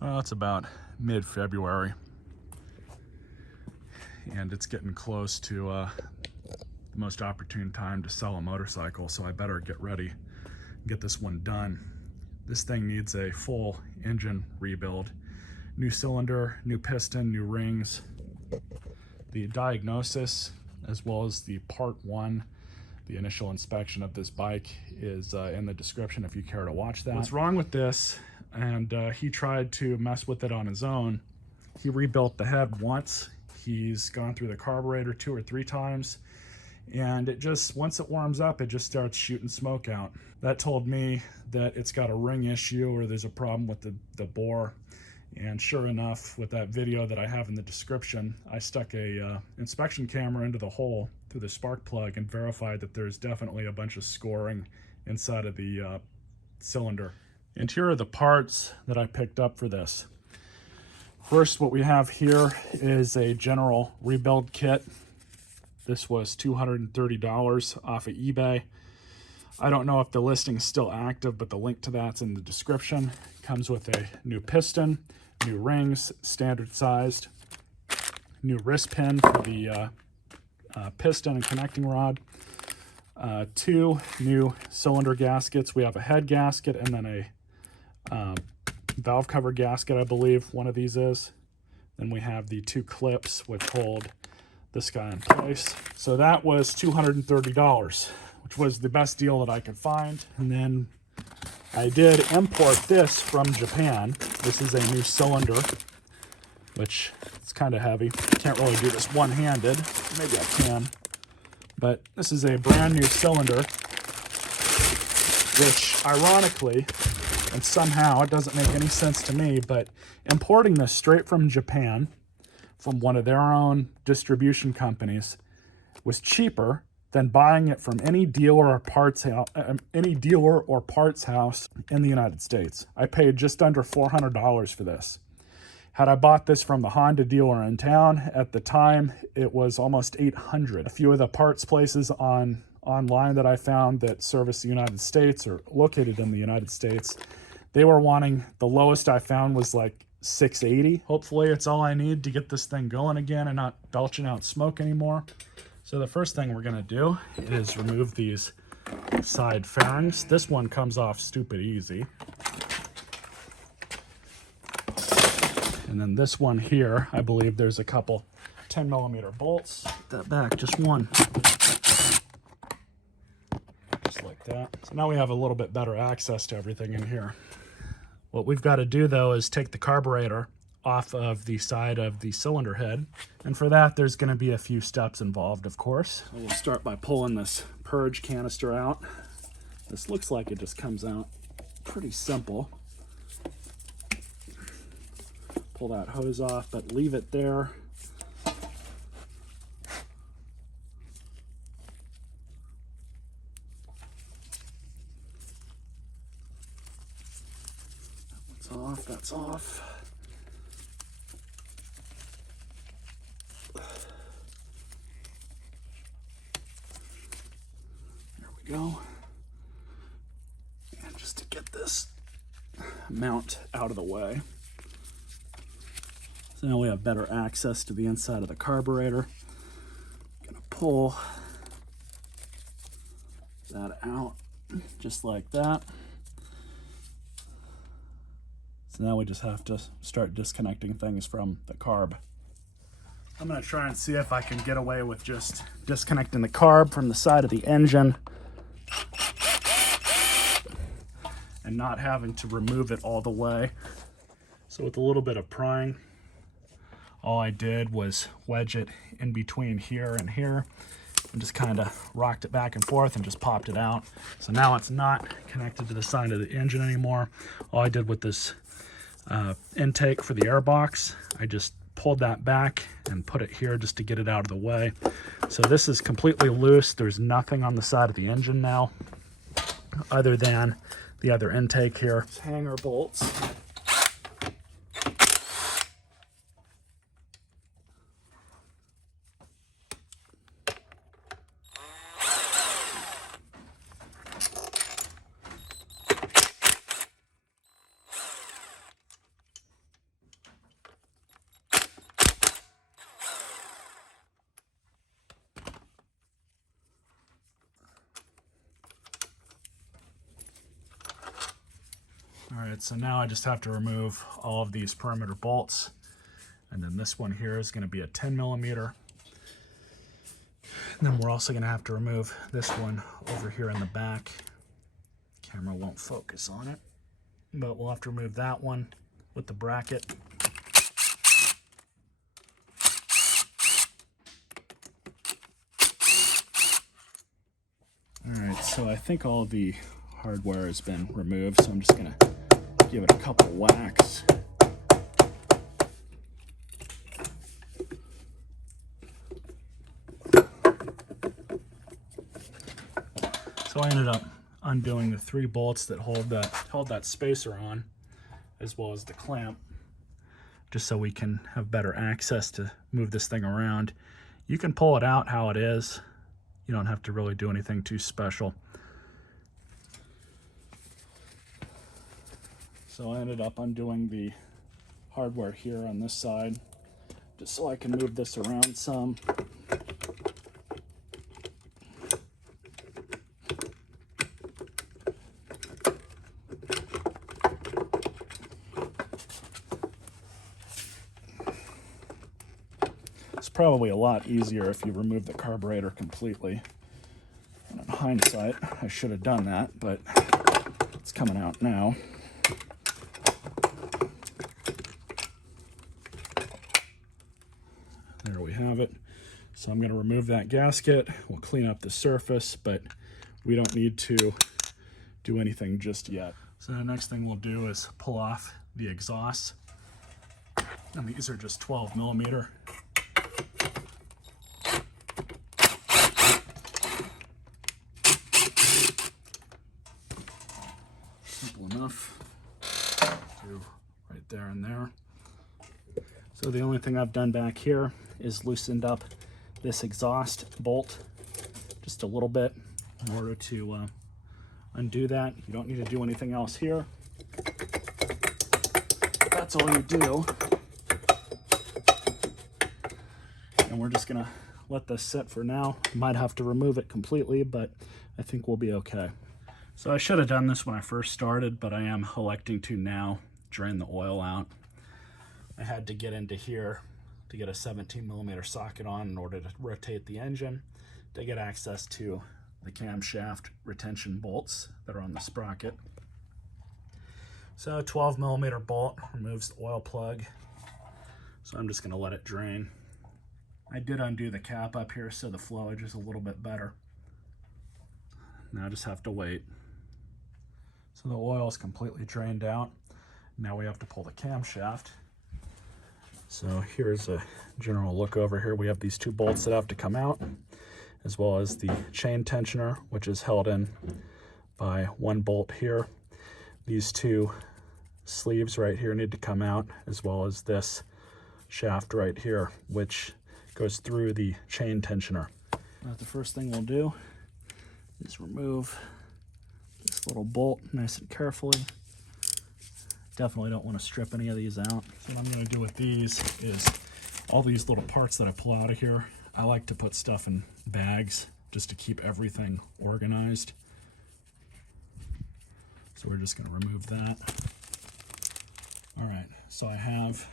Well, it's about mid-February, and it's getting close to the most opportune time to sell a motorcycle, so I better get ready and get this one done. This thing needs a full engine rebuild. New cylinder, new piston, new rings. The diagnosis, as well as the part 1, the initial inspection of this bike, is in the description if you care to watch that. What's wrong with this, and he tried to mess with it on his own. He rebuilt the head once. He's gone through the carburetor 2 or 3 times, and it just, once it warms up, it just starts shooting smoke out. That told me that it's got a ring issue or there's a problem with the bore. And sure enough, with that video that I have in the description, I stuck a inspection camera into the hole through the spark plug and verified that there's definitely a bunch of scoring inside of the cylinder. And here are the parts that I picked up for this. First, what we have here is a general rebuild kit. This was $230 off of eBay. I don't know if the listing is still active, but the link to that's in the description. Comes with a new piston, new rings, standard sized, new wrist pin for the piston and connecting rod, 2 new cylinder gaskets. We have a head gasket and then a valve cover gasket, I believe one of these is. Then we have the 2 clips which hold this guy in place. So that was $230, which was the best deal that I could find. And then I did import this from Japan. This is a new cylinder, which it's kind of heavy. Can't really do this one-handed. Maybe I can. But this is a brand new cylinder, which ironically, and somehow it doesn't make any sense to me, but importing this straight from Japan, from one of their own distribution companies, was cheaper than buying it from any dealer or parts house in the United States. I paid just under $400 for this. Had I bought this from the Honda dealer in town at the time, it was almost $800. A few of the parts places online that I found that service the United States or located in the United States, they were wanting, the lowest I found was like $680. Hopefully it's all I need to get this thing going again and not belching out smoke anymore. So the first thing we're gonna do is remove these side fairings. This one comes off stupid easy. And then this one here, I believe there's a couple 10mm bolts. Put that back, just one. Just like that. So now we have a little bit better access to everything in here. What we've got to do though is take the carburetor off of the side of the cylinder head. And for that, there's going to be a few steps involved, of course. We'll start by pulling this purge canister out. This looks like it just comes out pretty simple. Pull that hose off, but leave it there. That's off, that's off. Go. And just to get this mount out of the way. So now we have better access to the inside of the carburetor. Gonna pull that out just like that. So now we just have to start disconnecting things from the carb. I'm gonna try and see if I can get away with just disconnecting the carb from the side of the engine and not having to remove it all the way. So with a little bit of prying, all I did was wedge it in between here and here and just kind of rocked it back and forth and just popped it out. So now it's not connected to the side of the engine anymore. All I did with this intake for the air box, I just pulled that back and put it here just to get it out of the way. So this is completely loose. There's nothing on the side of the engine now other than the other intake here. Hanger bolts. right, so now I just have to remove all of these perimeter bolts. And then this one here is going to be a 10 millimeter. And then we're also going to have to remove this one over here in the back. Camera won't focus on it, but we'll have to remove that one with the bracket. All right, so I think all the hardware has been removed, so I'm just going to give it a couple whacks. So I ended up undoing the 3 bolts that held that spacer on, as well as the clamp, just so we can have better access to move this thing around. You can pull it out how it is. You don't have to really do anything too special. So I ended up undoing the hardware here on this side, just so I can move this around some. It's probably a lot easier if you remove the carburetor completely. And in hindsight, I should have done that, but it's coming out now. There we have it. So I'm going to remove that gasket. We'll clean up the surface, but we don't need to do anything just yet. So the next thing we'll do is pull off the exhausts. And these are just 12 millimeter. Simple enough. Do right there and there. So the only thing I've done back here is loosened up this exhaust bolt just a little bit in order to undo that. You don't need to do anything else here. That's all you do. And we're just gonna let this sit for now. Might have to remove it completely, but I think we'll be okay. So I should have done this when I first started, but I am electing to now drain the oil out. I had to get into here to get a 17 millimeter socket on in order to rotate the engine to get access to the camshaft retention bolts that are on the sprocket. So 12 millimeter bolt removes the oil plug. So I'm just gonna let it drain. I did undo the cap up here so the flowage is a little bit better. Now I just have to wait. So the oil is completely drained out. Now we have to pull the camshaft. So here's a general look over here. We have these 2 bolts that have to come out, as well as the chain tensioner, which is held in by 1 bolt here. These 2 sleeves right here need to come out, as well as this shaft right here, which goes through the chain tensioner. Now the first thing we'll do is remove this little bolt nice and carefully. Definitely don't want to strip any of these out. So what I'm going to do with these is all these little parts that I pull out of here, I like to put stuff in bags just to keep everything organized. So we're just going to remove that. All right, so I have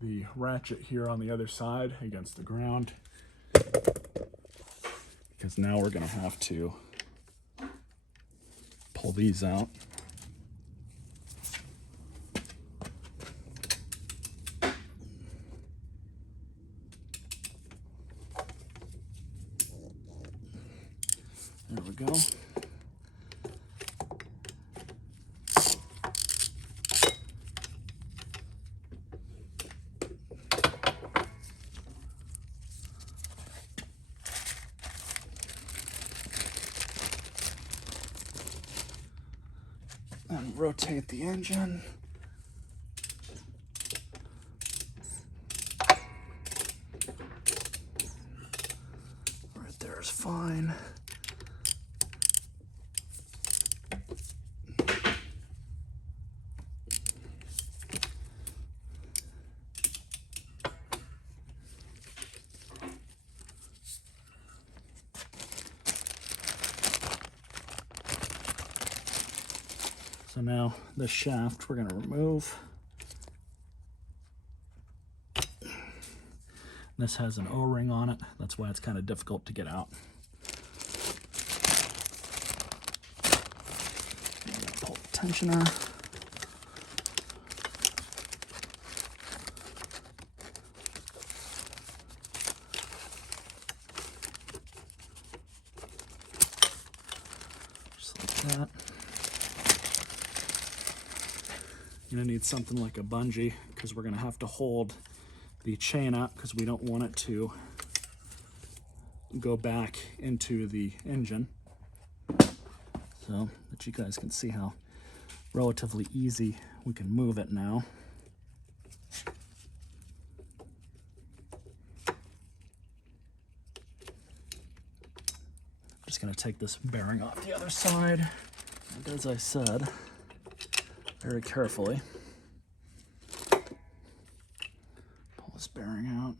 the ratchet here on the other side against the ground, because now we're going to have to pull these out. There we go. And rotate the engine. Right there is fine. So now this shaft we're going to remove. This has an O-ring on it. That's why it's kind of difficult to get out. Pull the tensioner. Just like that. You're going to need something like a bungee because we're going to have to hold the chain up because we don't want it to go back into the engine. So that you guys can see how relatively easy we can move it now. Just going to take this bearing off the other side, and as I said, very carefully pull this bearing out.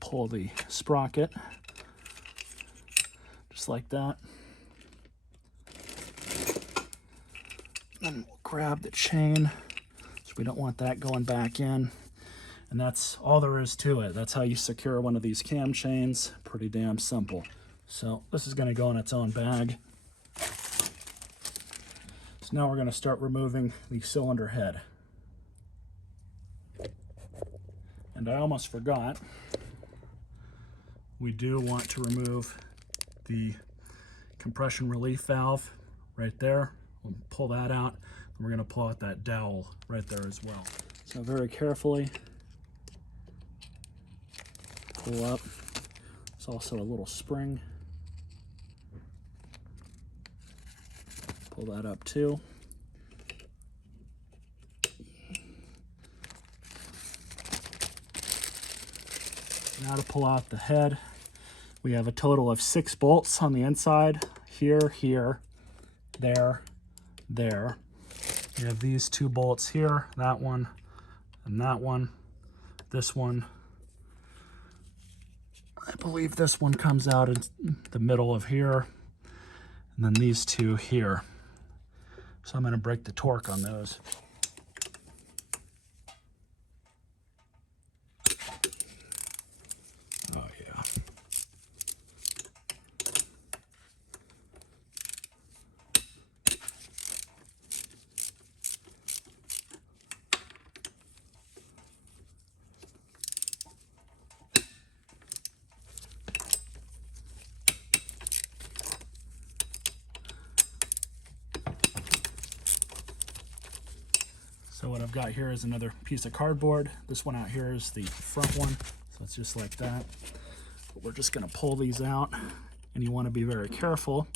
Pull the sprocket just like that. Then we'll grab the chain, so we don't want that going back in. And that's all there is to it. That's how you secure one of these cam chains. Pretty damn simple. So this is going to go in its own bag. So now we're going to start removing the cylinder head. And I almost forgot, we do want to remove the compression relief valve right there. We'll pull that out, and we're going to pull out that dowel right there as well. So very carefully pull up. There's also a little spring. Pull that up too. Now to pull out the head, we have a total of 6 bolts on the inside. Here, here, there, there. We have these 2 bolts here, that one, and that one. This one, I believe this one comes out in the middle of here, and then these 2 here. So I'm going to break the torque on those. Oh yeah. So what I've got here is another piece of cardboard. This one out here is the front one, so it's just like that. But we're just going to pull these out, and you want to be very careful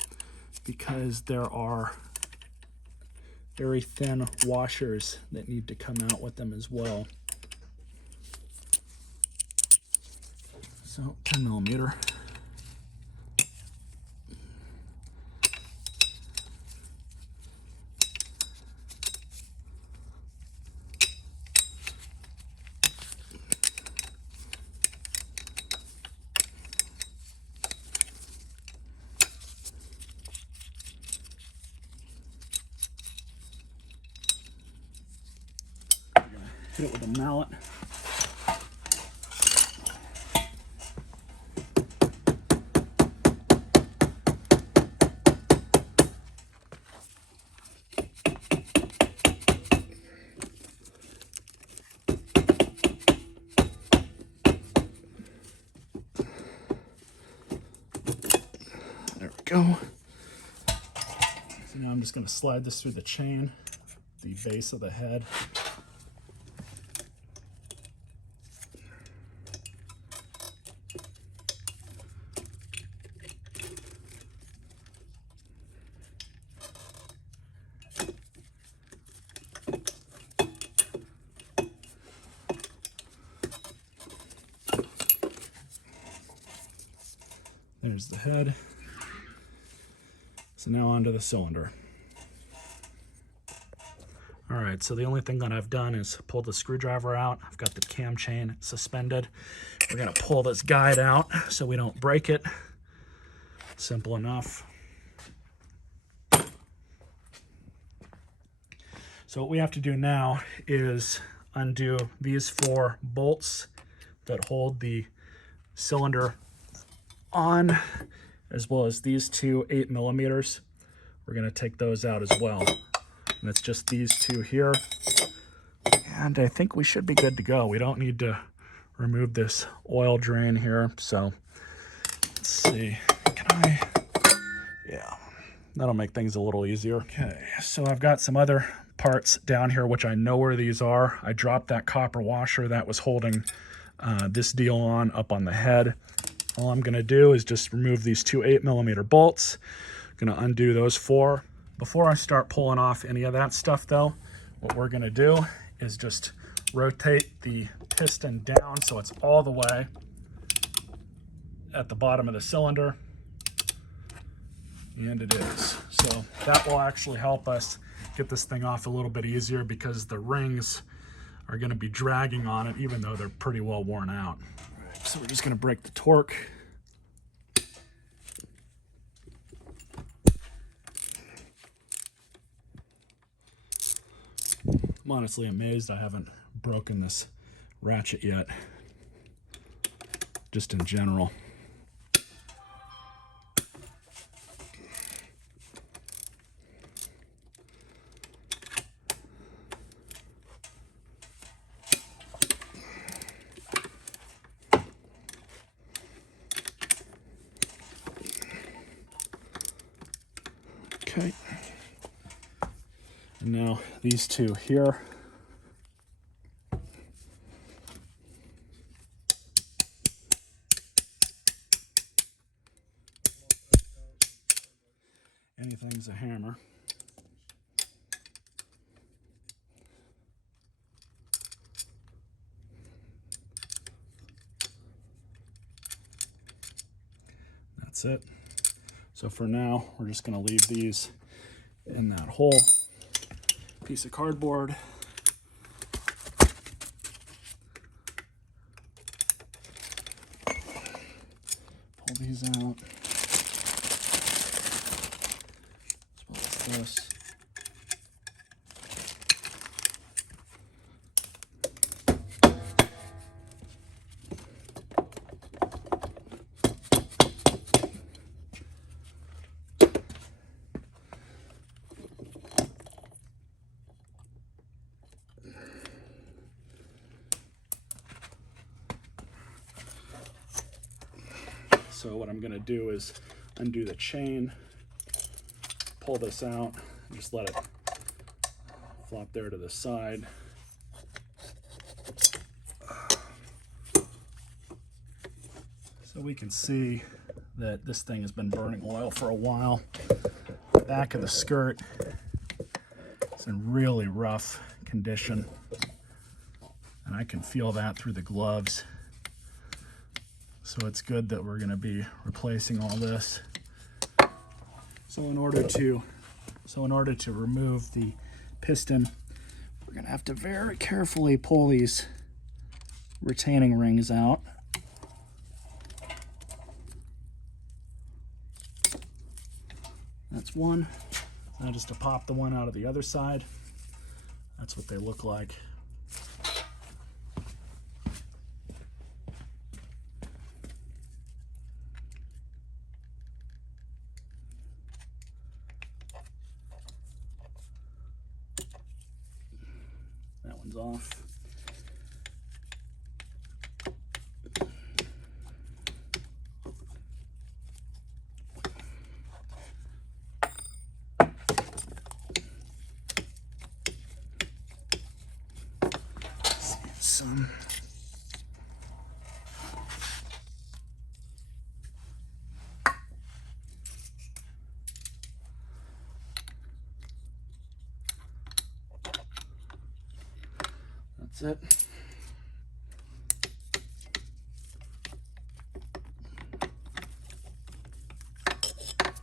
because there are very thin washers that need to come out with them as well. So 10 millimeter. Hit it with a mallet. There we go. So now I'm just going to slide this through the chain, the base of the head. There's the head. So now onto the cylinder. All right, so the only thing that I've done is pull the screwdriver out. I've got the cam chain suspended. We're gonna pull this guide out so we don't break it. Simple enough. So what we have to do now is undo these 4 bolts that hold the cylinder on, as well as these 2 8mm. We're gonna take those out as well. And it's just these 2 here. And I think we should be good to go. We don't need to remove this oil drain here. So let's see, yeah, that'll make things a little easier. Okay, so I've got some other parts down here, which I know where these are. I dropped that copper washer that was holding this deal on up on the head. All I'm gonna do is just remove these 2 8mm bolts. I'm gonna undo those 4. Before I start pulling off any of that stuff though, what we're gonna do is just rotate the piston down so it's all the way at the bottom of the cylinder. And it is. So that will actually help us get this thing off a little bit easier, because the rings are going to be dragging on it even though they're pretty well worn out. Right, so we're just going to break the torque. I'm honestly amazed I haven't broken this ratchet yet, just in general. Okay, and now these 2 here. Anything's a hammer. That's it. So for now, we're just going to leave these in that hole. Piece of cardboard. Pull these out. As well as this. So what I'm going to do is undo the chain, pull this out, and just let it flop there to the side. So we can see that this thing has been burning oil for a while. The back of the skirt is in really rough condition, and I can feel that through the gloves. So it's good that we're going to be replacing all this. So in order to remove the piston, we're going to have to very carefully pull these retaining rings out. That's one. Now just to pop the one out of the other side. That's what they look like. That one's off. Some. That's it.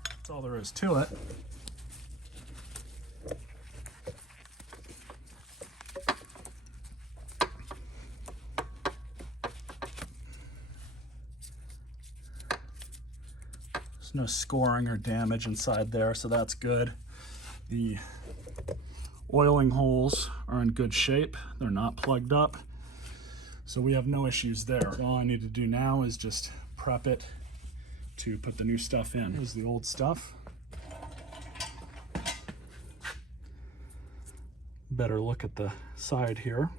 That's all there is to it. There's no scoring or damage inside there, so that's good. The oiling holes are in good shape. They're not plugged up, so we have no issues there. So all I need to do now is just prep it to put the new stuff in. Here's the old stuff. Better look at the side here.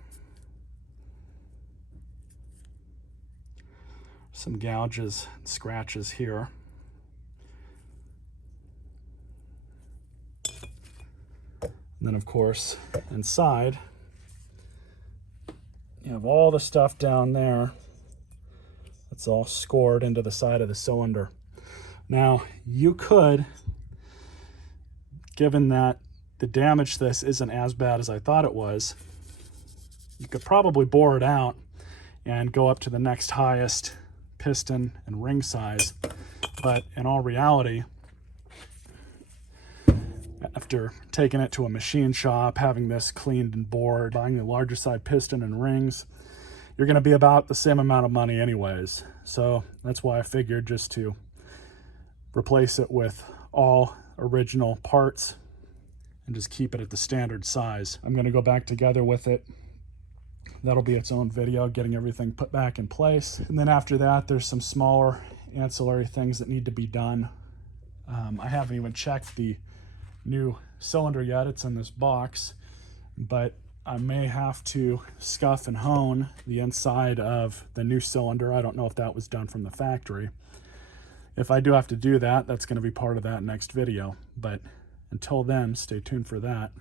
Some gouges and scratches here. And then of course inside you have all the stuff down there that's all scored into the side of the cylinder. Now you could, given that the damage to this isn't as bad as I thought it was, you could probably bore it out and go up to the next highest piston and ring size. But in all reality, after taking it to a machine shop, having this cleaned and bored, buying the larger side piston and rings, you're going to be about the same amount of money anyways. So that's why I figured just to replace it with all original parts and just keep it at the standard size. I'm going to go back together with it. That'll be its own video, getting everything put back in place. And then after that, there's some smaller ancillary things that need to be done. I haven't even checked the new cylinder yet. It's in this box, but I may have to scuff and hone the inside of the new cylinder. I don't know if that was done from the factory. If I do have to do that, that's going to be part of that next video. But until then, stay tuned for that.